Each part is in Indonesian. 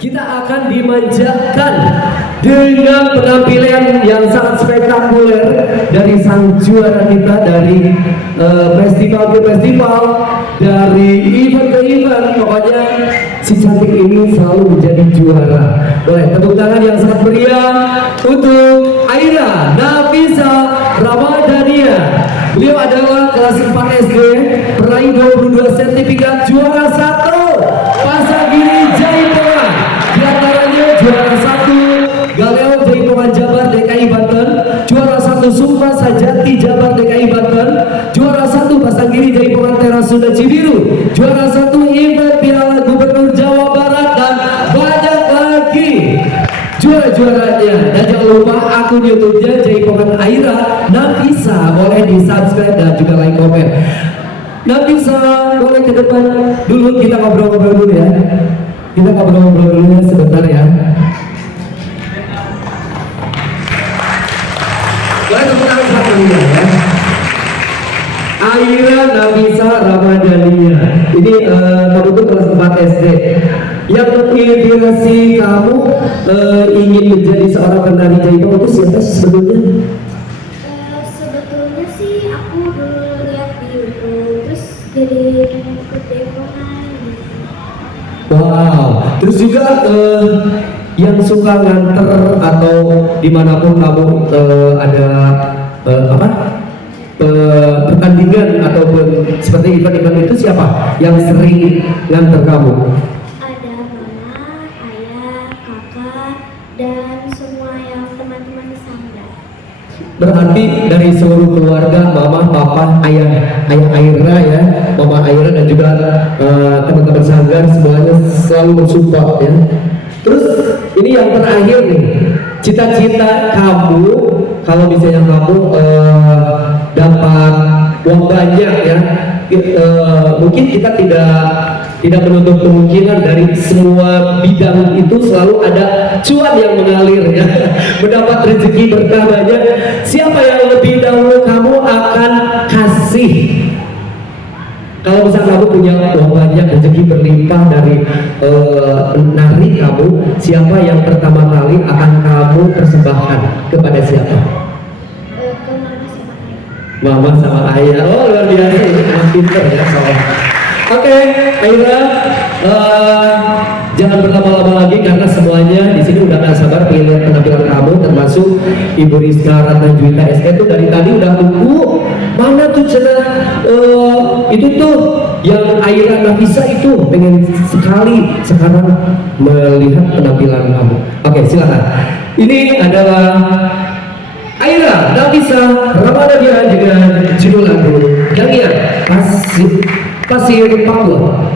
kita akan dimanjakan dengan penampilan yang sangat spektakuler dari sang juara kita, dari festival ke festival, dari event ke event. Pokoknya si cantik ini selalu menjadi juara. Boleh tepuk tangan yang sangat meriah untuk Aira Nafisa Ramadhania. Beliau adalah kelas 4 SD, peraih 22 sertifikat, juara 1 Pasagiri Jaipongan. Di antaranya juara 1 Galeo Jaipongan Jabar DKI Banten, juara 1 Sumpah Sajati Jabar DKI Banten, juara 1 Pasagiri Jaipongan Teras Sunda Cibiru, juara 1 event Piala Gubernur Jawa Barat, dan banyak lagi juara-juaranya. Dan jangan lupa akun YouTube-nya Jaipongan Aira Nafisa, boleh di subscribe dan juga like, komen. Nafisa, boleh ke depan dulu, kita ngobrol-ngobrol dulu ya. Kita ngobrol-ngobrol dulu ya sebentar ya. Boleh tepuk tangan satu ya. Aira Nafisa Ramadhania. Ini kamu tuh kelas 4 SD. Yang menginspirasi kamu ingin menjadi seorang penari Jaipongan itu siapa sebetulnya? Sebetulnya sih aku dulu lihat di YouTube, terus jadi pengen ikut Jaipongan. Wow, terus juga yang suka nganter atau dimanapun kamu ada pertandingan ataupun seperti event-event itu, siapa yang sering nganter kamu? Ada mama, ayah, kakak, dan semua yang teman-teman di Sanggar. Berarti dari seluruh keluarga, mama, papa, ayah Aira ya, mama Aira dan juga teman-teman Sanggar semuanya selalu mensupport ya. Terus ini yang terakhir nih, cita-cita kamu kalau misalnya kamu dapat uang banyak ya, mungkin kita tidak menutup kemungkinan dari semua bidang itu selalu ada cuan yang mengalir ya. Mendapat rezeki berkah banyak, siapa yang lebih dahulu kamu akan kasih? Kalau misalnya kamu punya uang banyak, rezeki berlimpah dari menari kamu, siapa yang pertama kali akan kamu persembahkan? Kepada siapa? Ke mama sama ayah. Mama sama ayah. Oh, luar biasa, ini anak pintar ya soal. Oke, Aira, jangan berlama-lama lagi karena semuanya di sini udah gak sabar pengen penampilan kamu, termasuk Ibu Rizka Ratna Juwita SK itu dari tadi udah tunggu. Mana tuh cenah itu tuh yang Aira Nafisa itu, pengen sekali sekarang melihat penampilan kamu. Oke, silakan. Ini adalah Aira Nafisa Ramadhania dengan judul lagu Gangian Pasir Papua.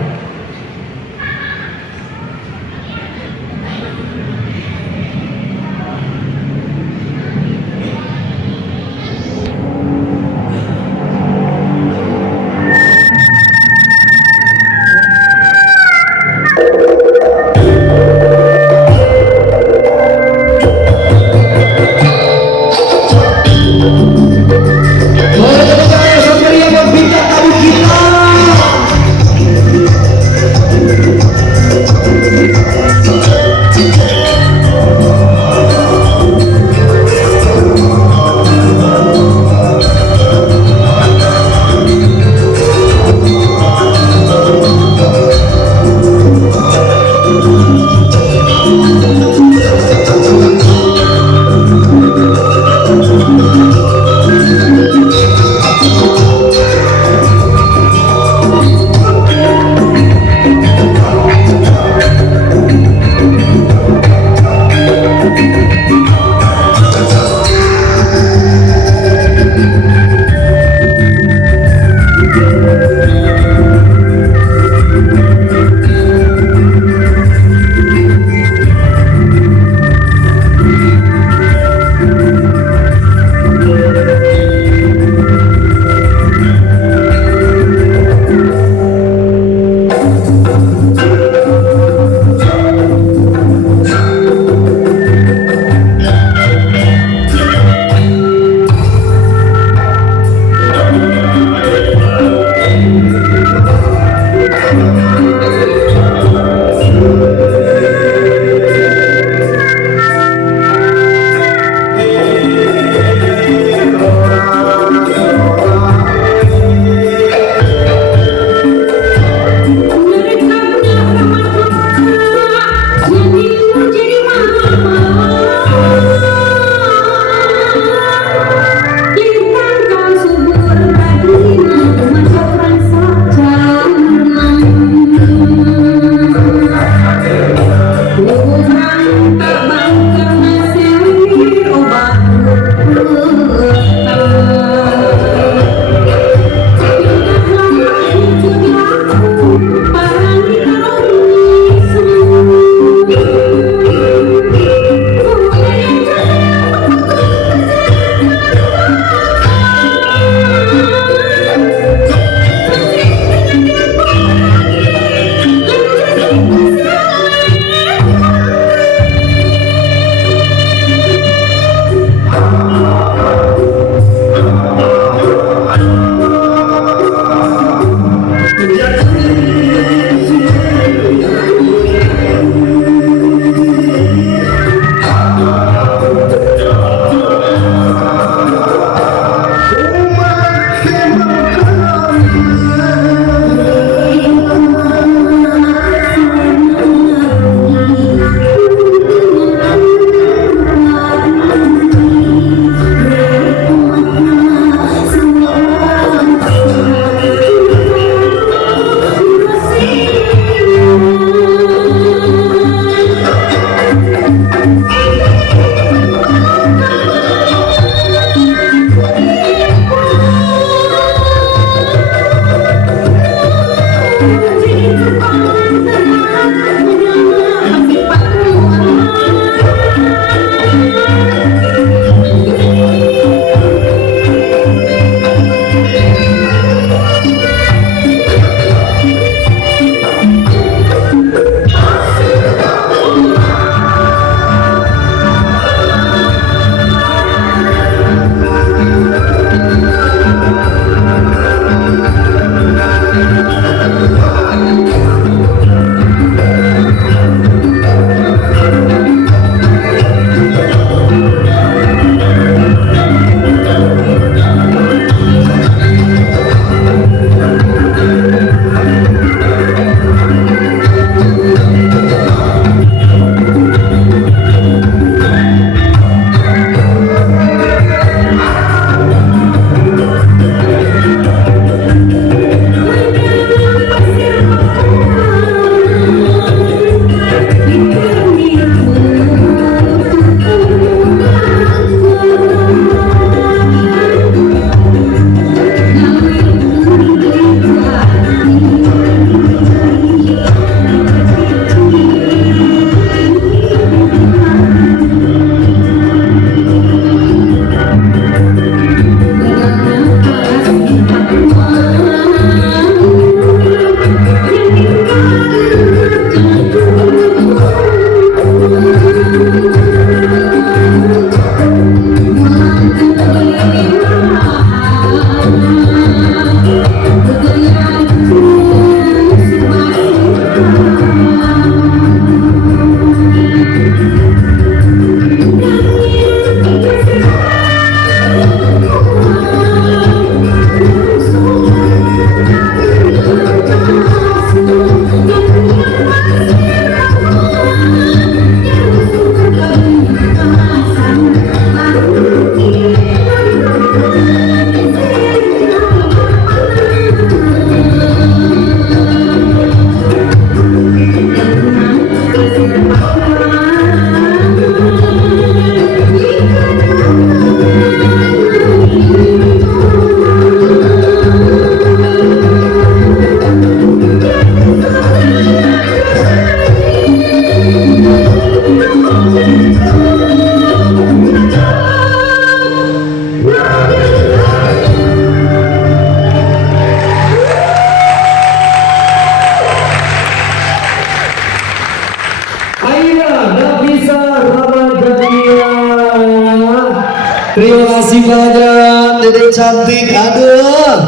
Terima kasih banyak Dedek cantik. Aduh,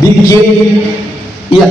bikin ya